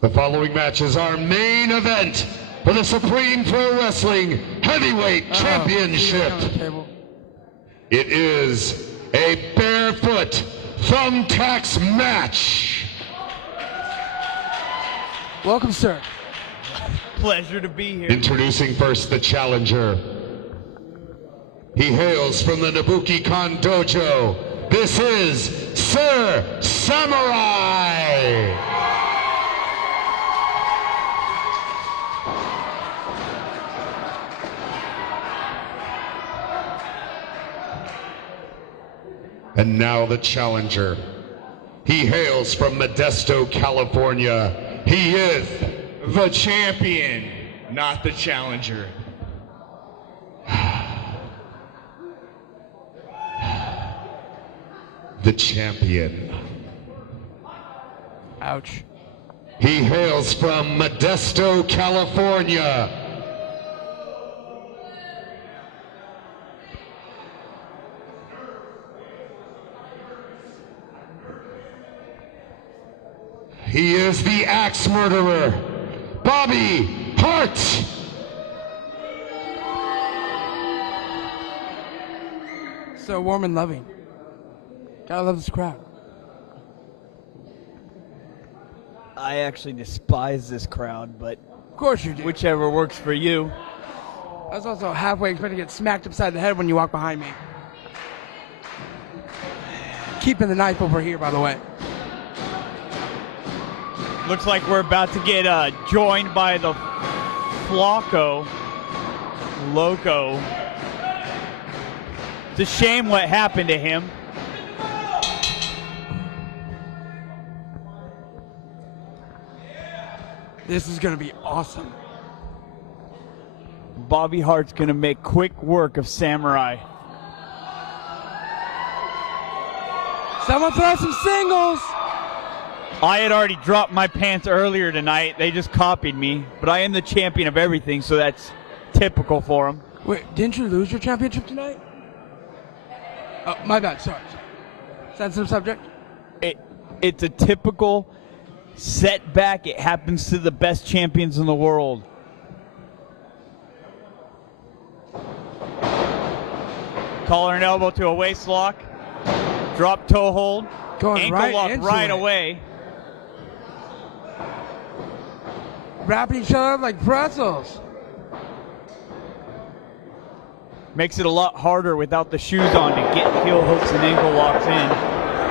The following match is our main event for the Supreme Pro Wrestling Heavyweight Championship. It is a barefoot thumbtacks match. Welcome, sir. Pleasure to be here. Introducing first the challenger. He hails from the Nabuki-Kan Dojo. This is Sir Samurai. And now the challenger. He hails from Modesto, California. He is The champion, not the challenger. the champion. Ouch. He hails from Modesto, California. He is the axe murderer, Bobby Hart. So warm and loving. Gotta love this crowd. I actually despise this crowd, but Of course you do. whichever works for you. I was also halfway expecting to get smacked upside the head when you walk behind me. Keeping the knife over here, by the way. Looks like we're about to get joined by the Loco. It's a shame what happened to him. This is gonna be awesome. Bobby Hart's gonna make quick work of Samurai. Someone throw some singles! I had already dropped my pants earlier tonight. They just copied me. But I am the champion of everything, so that's typical for him. Wait, didn't you lose your championship tonight? Oh, my bad, sorry. Sensitive subject? It's a typical setback. It happens to the best champions in the world. Collar and elbow to a waist lock. Drop toe hold. Going ankle right lock into right it. away. Wrapping each other up like pretzels. Makes it a lot harder without the shoes on to get heel hooks and ankle locks in.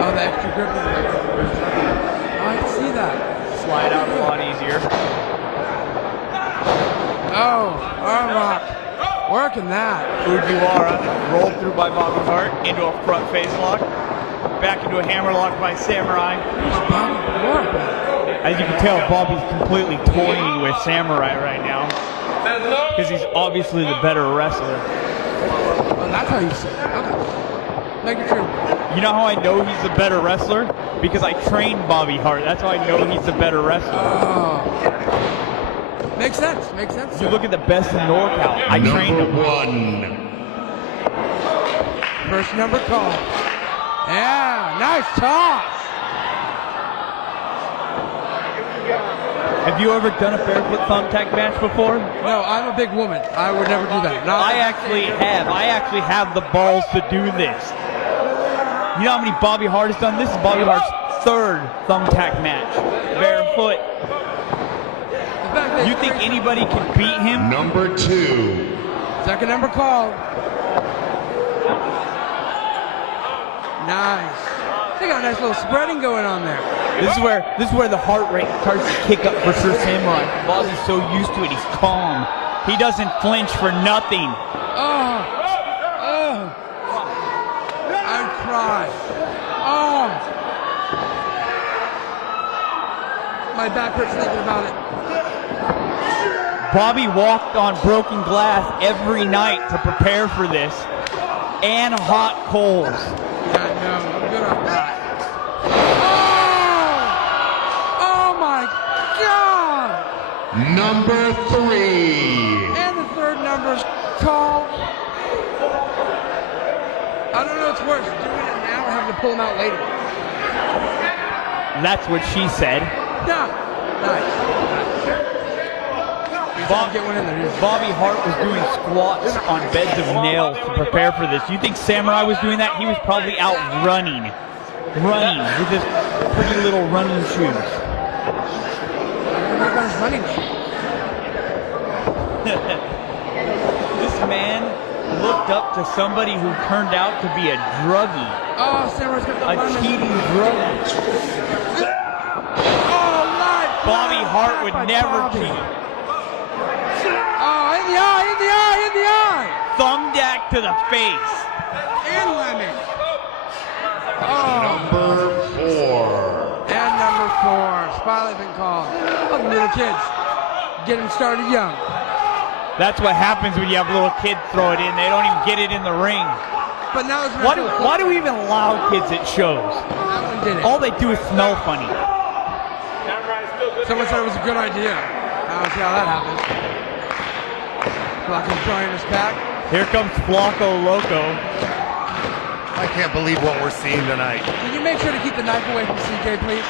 Oh, the extra grip. Oh, I can see that. Slide out a lot easier. Oh, arm lock. Working that. Fujiwara rolled through by Bobby Hart into a front face lock. Back into a hammer lock by Samurai. As you can tell, Bobby's completely toying with Samurai right now. Because he's obviously the better wrestler. Oh, that's how you say it. Okay. Make it true. You know how I know he's the better wrestler? Because I trained Bobby Hart. That's how I know he's the better wrestler. Oh. Makes sense. Makes sense. You look at the best in NorCal. I trained him. Number one. First number call. Yeah, nice toss. Have you ever done a barefoot thumbtack match before? No, I'm a big woman. I would never do that. Not I actually have. I actually have the balls to do this. You know how many Bobby Hart has done? This is Bobby Hart's third thumbtack match. Barefoot. You think anybody can beat him? Number two. Second number called. Nice. They got a nice little spreading going on there. This is where the heart rate starts to kick up for Sir Samurai. Bobby's so used to it, he's calm. He doesn't flinch for nothing. Oh. I'd cry. Oh. My back hurts thinking about it. Bobby walked on broken glass every night to prepare for this. And hot coals. Yeah, no, I'm good on that. Oh my God! Number three. And the third number's called. I don't know what's worse, doing it now or having to pull them out later. That's what she said. Yeah, nice. get one in there. Bobby Hart was doing squats on beds of nails to prepare for this. You think Samurai was doing that? He was probably out running with his pretty little running shoes. Running. This man looked up to somebody who turned out to be a druggie. Oh, Samurai's got the A cheating druggie. Bobby Hart would never cheat. Oh, in the eye. Thumbtack to the face. And lemon. Oh. Number 4. And number 4. Spotlight been called. Oh, the little kids. Getting started young. That's what happens when you have little kids throw it in. They don't even get it in the ring. But now it's Why do we even allow kids at shows? That one did it. All they do is smell funny. Someone said it was a good idea. I don't see how that happens. Flocko's joining us back. Here comes Flocko Loco. I can't believe what we're seeing tonight. Can you make sure to keep the knife away from CJ, please?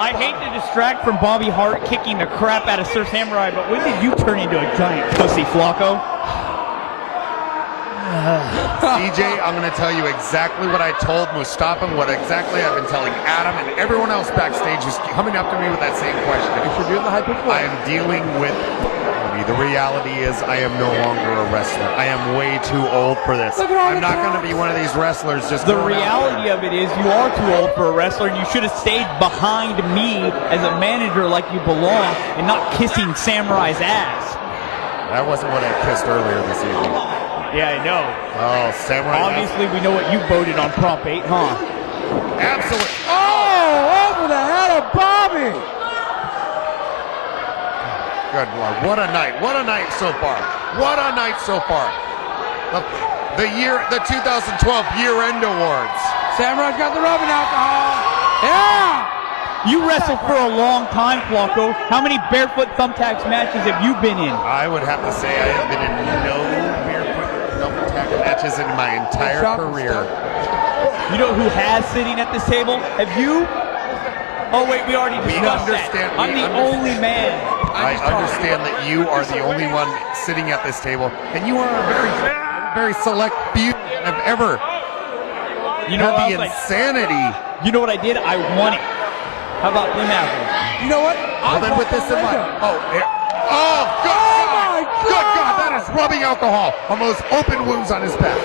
I hate to distract from Bobby Hart kicking the crap out of Sir Samurai, but when did you turn into a giant pussy, Flocko? CJ, I'm going to tell you exactly what I told Mustafa, what exactly I've been telling Adam and everyone else backstage who's coming up to me with that same question. I am dealing with, the reality is I am no longer a wrestler. I am way too old for this. I'm not going to be one of these wrestlers just The reality of it is you are too old for a wrestler, and you should have stayed behind me as a manager like you belong and not kissing Samurai's ass. That wasn't what I kissed earlier this evening. Yeah, I know. Oh, Samurai. Obviously, we know what you voted on Prop 8, huh? Absolutely. Oh, over the head of Bobby. Good Lord. What a night. What a night so far. What a night so far. The 2012 year-end awards. Samurai's got the rubbing alcohol. Yeah. You wrestled for a long time, Flocko. How many barefoot thumbtacks matches have you been in? I would have to say I have been in no barefoot thumbtack matches in my entire career. You know who has sitting at this table? Have you? Oh wait, we already discussed that. I'm the only man. I understand that you are the only one sitting at this table, and you are a very, very select few I've ever. You know the insanity. You know what I did? I won it. How about them apples? You know what? Well, then with this in mind. Oh, good God, that is rubbing alcohol on those open wounds on his back.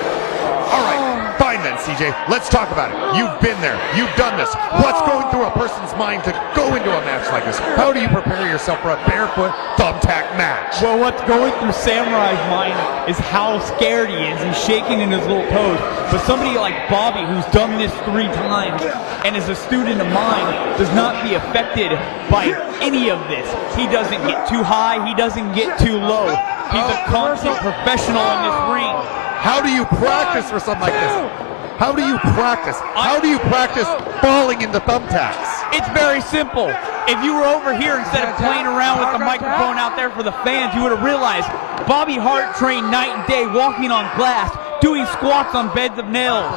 All right, fine then, CJ. Let's talk about it. You've been there. You've done this. What's going through a person's mind to go into a match like this? How do you prepare yourself for a barefoot thumbtack match? Well, what's going through Samurai's mind is how scared he is. He's shaking in his little toes. But somebody like Bobby, who's done this 3 times and is a student of mine, does not be affected by any of this. He doesn't get too high. He doesn't get too low. He's a constant professional in this ring. How do you practice for something like this? How do you practice? How do you practice falling into thumbtacks? It's very simple. If you were over here instead of playing around with the microphone out there for the fans, you would have realized Bobby Hart trained night and day walking on glass, doing squats on beds of nails.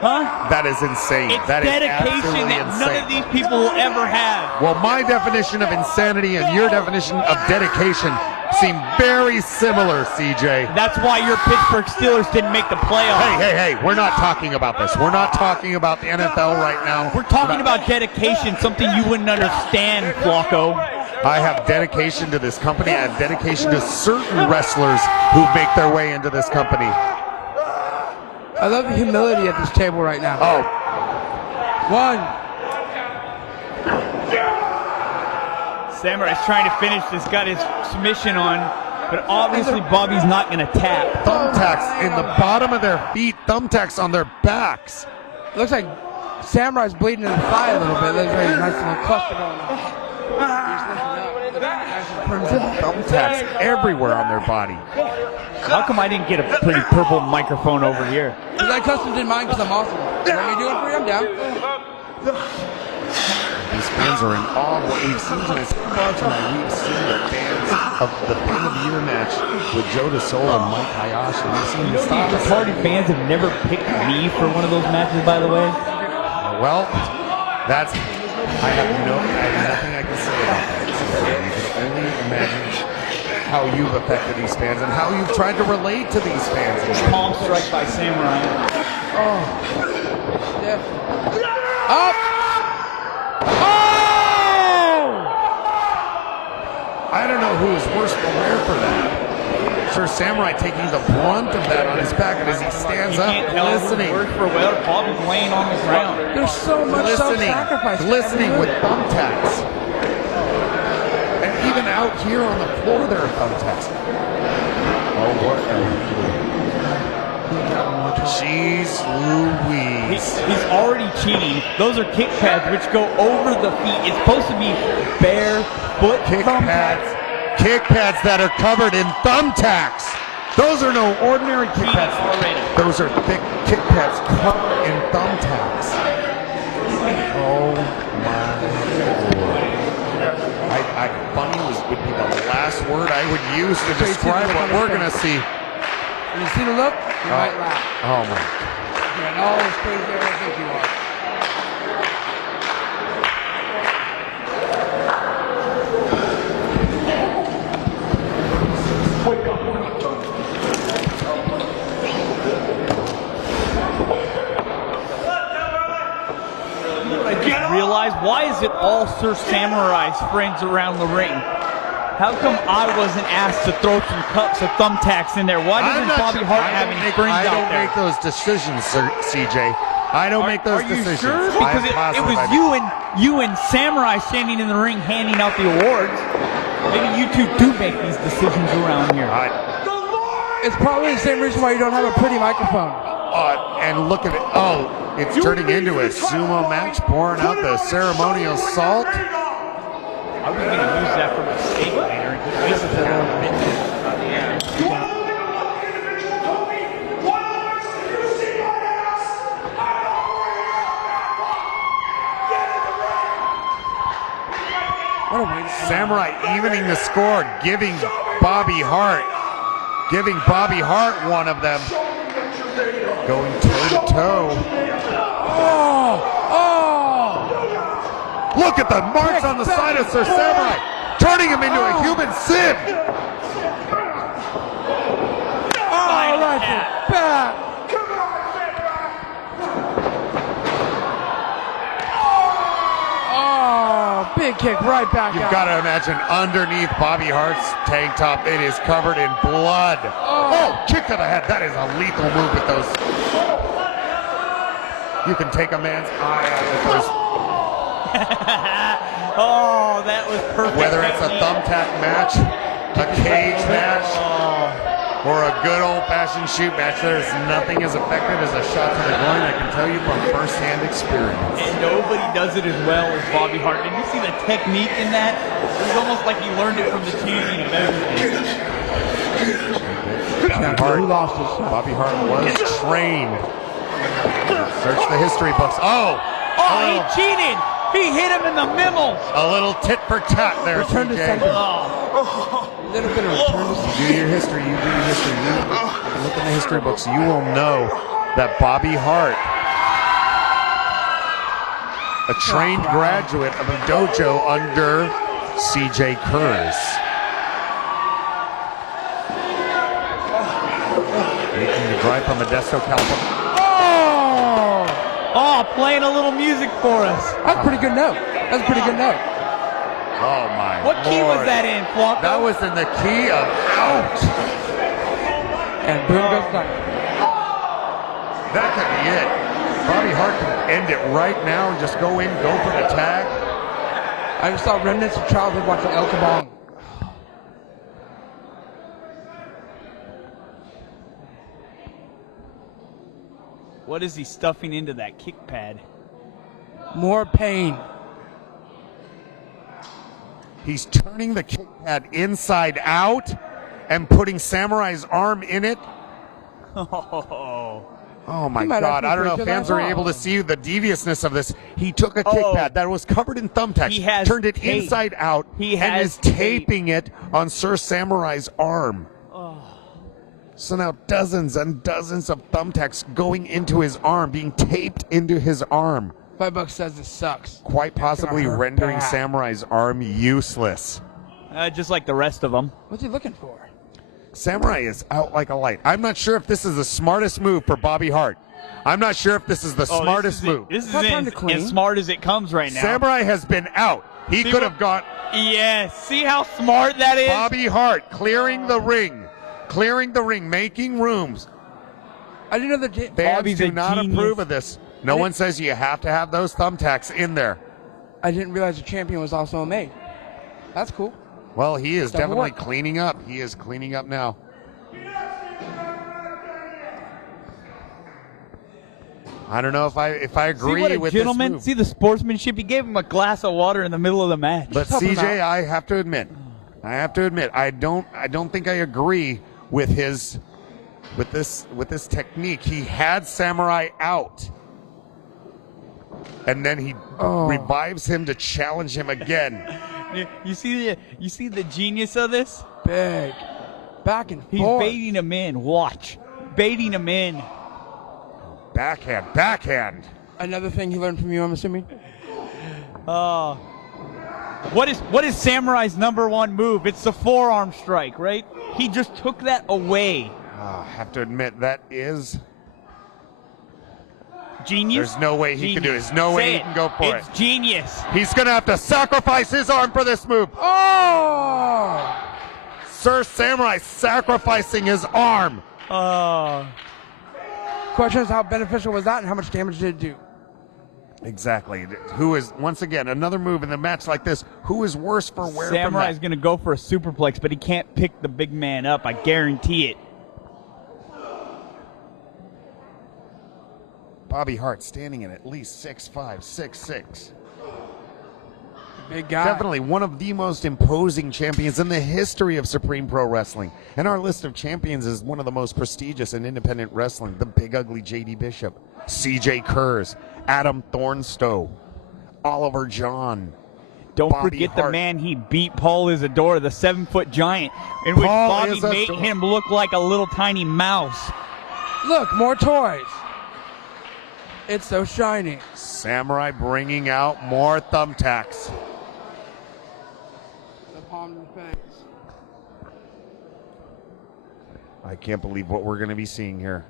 Huh? That is insane. It's that dedication is absolutely that insane. none of these people will ever have. Well, my definition of insanity and your definition of dedication seem very similar, CJ. That's why your Pittsburgh Steelers didn't make the playoffs. Hey, we're not talking about this. We're not talking about the NFL right now. We're talking about dedication, something you wouldn't understand, Flocko. I have dedication to this company. I have dedication to certain wrestlers who make their way into this company. I love the humility at this table right now. Oh. 1. Samurai's trying to finish this, got his submission on, but obviously Bobby's not going to tap. Thumbtacks in the bottom of their feet, thumbtacks on their backs. Looks like Samurai's bleeding in the thigh a little bit. Looks like a nice little cluster going on. Thumbtacks everywhere on their body. How come I didn't get a pretty purple microphone over here? Because I custom did mine because I'm awesome. Let me do it for you, I'm down. These fans are in awe of what we've seen tonight. So far tonight, we've seen the fans of the Fan of the Year match with Joe DeSoul and Mike Hayashi. We've seen The party fans have never picked me for one of those matches, by the way. Well, I have nothing I can say about that. You can only imagine how you've affected these fans and how you've tried to relate to these fans. Palm strike by Samurai. Oh. Yeah. Up. Oh! I don't know who is worse for wear for that. Sir Samurai taking the brunt of that on his back, and as he stands up, listening. Word for well, Bobby's laying on the ground. There's so much self-sacrifice. Glistening with thumbtacks. And even out here on the floor, there are thumbtacks. Oh, what jeez Louise. He's already cheating. Those are kick pads which go over the feet. It's supposed to be bare foot Kick pads that are covered in thumbtacks. Those are no ordinary kick pads. Those are thick kick pads covered in thumbtacks. Oh my Lord. Funny would be the last word I would use to describe what we're going to see. When you see the look, you might laugh. Oh my. You're not always crazy as I think you are. Realize why is it all Sir Samurai's friends around the ring? How come I wasn't asked to throw some cups of thumbtacks in there? Why doesn't Bobby Hart have any friends out there? I don't make those decisions, Sir CJ. I don't make those decisions. Are you sure? Because it was you and Samurai standing in the ring handing out the awards. Maybe you two do make these decisions around here. It's probably the same reason why you don't have a pretty microphone. And look at it. Oh, it's turning into a sumo match, pouring out the ceremonial salt. Are we going to use that for a steak later? Samurai evening the score, giving Bobby Hart one of them. Going toe to toe. Look at the marks on the side of Sir Samurai, turning him into a human sieve. Back. Big kick right back. You've got to imagine underneath Bobby Hart's tank top, it is covered in blood. Oh, kick to the head. That is a lethal move with those. You can take a man's eye out with those. Oh, that was perfect. Whether it's a thumbtack match, a cage match, or a good old-fashioned shoot match, there's nothing as effective as a shot to the groin. I can tell you from first-hand experience. And nobody does it as well as Bobby Hart. Did you see the technique in that? It was almost like he learned it from the TV. Bobby Hart was trained. Search the history books. Oh, he cheated. He hit him in the middle. A little tit for tat there, Return to CJ. Little bit of return to You do your history. You look in the history books. You will know that Bobby Hart, a trained graduate of a dojo under CJ Kurz. Making the drive from Modesto, California. Oh, playing a little music for us. That's a pretty good note. Oh my What key Lord. was that in, Loco? That was in the key of out. And boom goes that. That could be it. Bobby Hart can end it right now and just go for the tag. I just saw remnants of childhood watching El Kabong. What is he stuffing into that kick pad? More pain. He's turning the kick pad inside out and putting Samurai's arm in it. Oh my God. I don't know if fans are able to see the deviousness of this. He took a kick pad that was covered in thumbtacks, turned it inside out, and is taping it on Sir Samurai's arm. So now dozens and dozens of thumbtacks going into his arm, being taped into his arm. $5 says it sucks. quite possibly hurt rendering bad. Samurai's arm useless. Just like the rest of them. What's he looking for? Samurai is out like a light. I'm not sure if this is the smartest move for Bobby Hart. I'm not sure if this is the smartest move. This is Not time to clean. as smart as it comes right now. Samurai has been out. He See could what- have got Yes. See how smart that is? Bobby Hart clearing the ring, making rooms. I didn't know that. Fans Bobby's do a not genius. approve of this. No one says you have to have those thumbtacks in there. I didn't realize the champion was also a maid. That's cool. Well, he is Double definitely work. cleaning up. He is cleaning up now. I don't know if I agree See what a with gentleman. this move. See the sportsmanship. He gave him a glass of water in the middle of the match. But Help him CJ, out. I have to admit, I don't think I agree with his with this technique. He had Samurai out, and then he revives him to challenge him again. You see the genius of this? Big. Back and He's forth. baiting him in. Watch, baiting him in. Backhand. Another thing he learned from you, I'm assuming. What is Samurai's #1 move? It's the forearm strike, right? He just took that away. I have to admit that is. Genius. There's no way he can do it. There's no Say way he it. can go for It's it. genius. He's gonna have to sacrifice his arm for this move. Oh! Sir Samurai sacrificing his arm. Question is, how beneficial was that and how much damage did it do? Exactly. Who is, once again, another move in a match like this, who is worse for wear from Samurai's that? going to go for a superplex, but he can't pick the big man up. I guarantee it. Bobby Hart standing at least 6'5", 6'6". Big guy. Definitely one of the most imposing champions in the history of Supreme Pro Wrestling. And our list of champions is one of the most prestigious in independent wrestling. The Big Ugly J.D. Bishop, C.J. Kurz, Adam Thornstowe, Oliver John. Don't Bobby forget the Hart. man he beat, Paul Isadora, the 7-foot giant, in which Paul Bobby Isadora. made him look like a little tiny mouse. Look, more toys. It's so shiny. Samurai bringing out more thumbtacks. The palm of the face. I can't believe what we're going to be seeing here.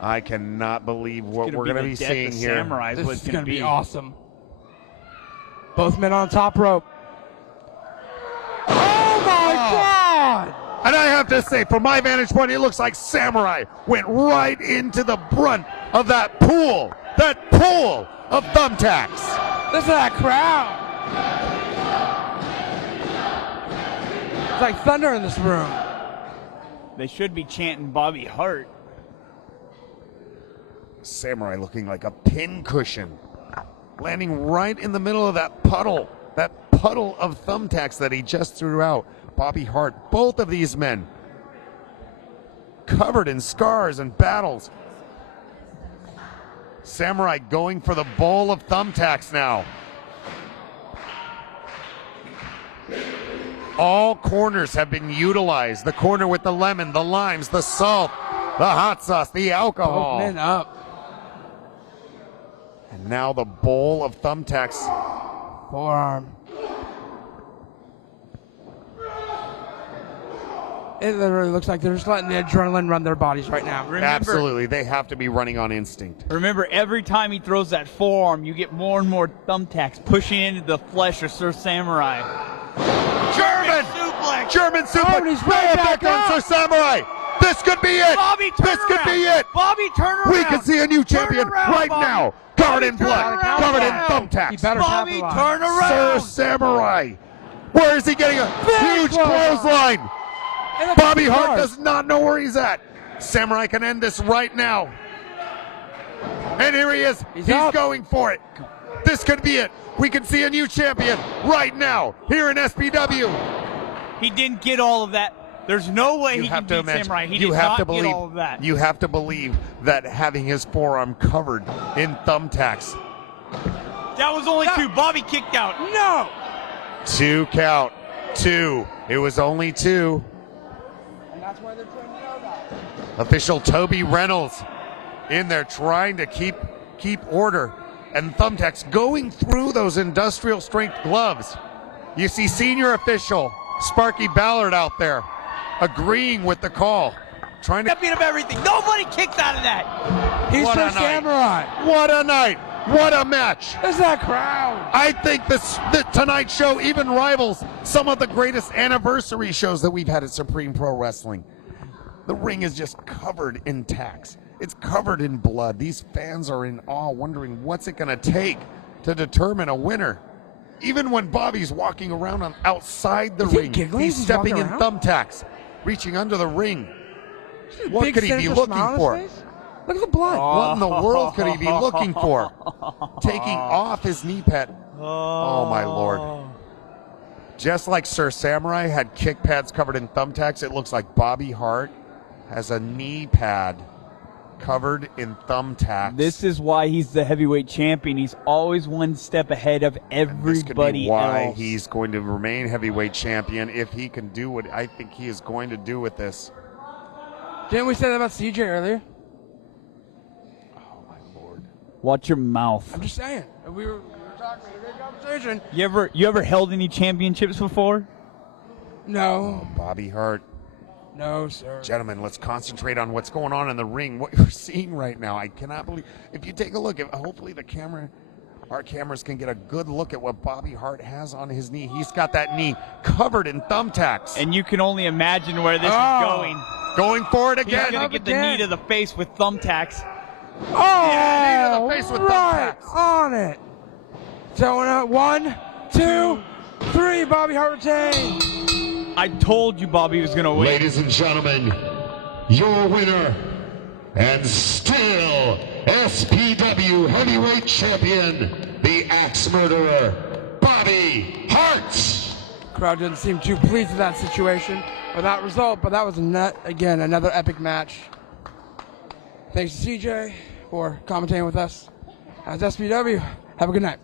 I cannot believe what It's we're going to the be death seeing of here. Samurai is what This it's is going going to to be awesome. Both men on top rope. Oh my God! And I have to say, from my vantage point, it looks like Samurai went right into the brunt of that pool of thumbtacks. Listen to that crowd. It's like thunder in this room. They should be chanting Bobby Hart. Samurai looking like a pincushion, landing right in the middle of that puddle of thumbtacks that he just threw out. Bobby Hart, both of these men covered in scars and battles. Samurai going for the bowl of thumbtacks now. All corners have been utilized. The corner with the lemon, the limes, the salt, the hot sauce, the alcohol. Both men up. And now the bowl of thumbtacks. Forearm. It literally looks like they're just letting the adrenaline run their bodies right now. Absolutely, they have to be running on instinct. Remember, every time he throws that forearm, you get more and more thumbtacks pushing into the flesh of Sir Samurai. German suplex. Oh, he's right No back effect on up. Sir Samurai. This could be it. Bobby, turn This could be around. it. Bobby, turn around. We could see a new champion around, right Bobby. now. Covered in turn blood, around. covered in He thumbtacks. better Bobby, capitalize. turn around. Sir Samurai. Where is he getting a huge clothesline. clothesline? And look, Bobby the Hart stars. does not know where he's at. Samurai can end this right now. And here he is. He's up. going for it. This could be it. We can see a new champion right now here in SPW. He didn't get all of that. There's no way You he can have to beat imagine. Samurai. He You did have not to believe. get all of that. You have to believe that having his forearm covered in thumbtacks. That was only two. Bobby kicked out. No! 2 count. 2. It was only 2. And that's why they're trying to know that. Official Toby Reynolds in there trying to keep order. and thumbtacks going through those industrial strength gloves. You see senior official Sparky Ballard out there agreeing with the call. Trying to Champion of everything. Nobody kicks out of that. He's What so a night. samurai. What a night. What a match. There's that crowd. I think the tonight's show even rivals some of the greatest anniversary shows that we've had at Supreme Pro Wrestling. The ring is just covered in tacks. It's covered in blood. These fans are in awe, wondering what's it going to take to determine a winner. Even when Bobby's walking around outside the Is he ring, giggling he's as he's stepping in walking around? thumbtacks, reaching under the ring. What Big could he be sinister looking smile on his for? face. Look at the blood. What in the world could he be looking for? Taking off his knee pad. Oh, my Lord. Just like Sir Samurai had kick pads covered in thumbtacks, it looks like Bobby Hart has a knee pad covered in thumbtacks. This is why he's the heavyweight champion. He's always one step ahead of This could be everybody why else. he's going to remain heavyweight champion if he can do what I think he is going to do with this. Didn't we say that about CJ earlier? Oh, my Lord. Watch your mouth. I'm just saying. We were talking, we had a great conversation. You ever held any championships before? No. Bobby Hart. No, sir. Gentlemen, let's concentrate on what's going on in the ring. What you're seeing right now, I cannot believe. If you take a look, hopefully our cameras can get a good look at what Bobby Hart has on his knee. He's got that knee covered in thumbtacks. And you can only imagine where this is going. Going for it He's again. going to get the knee to the face with thumbtacks. Oh, Yeah, knee to the face with right thumbtacks. on it. So, 1, 2, 3, Bobby Hart retained. I told you Bobby was going to win. Ladies and gentlemen, your winner and still SPW heavyweight champion, the Axe Murderer, Bobby Hart. Crowd didn't seem too pleased with that situation or that result, but that was again another epic match. Thanks to CJ for commentating with us as SPW. Have a good night.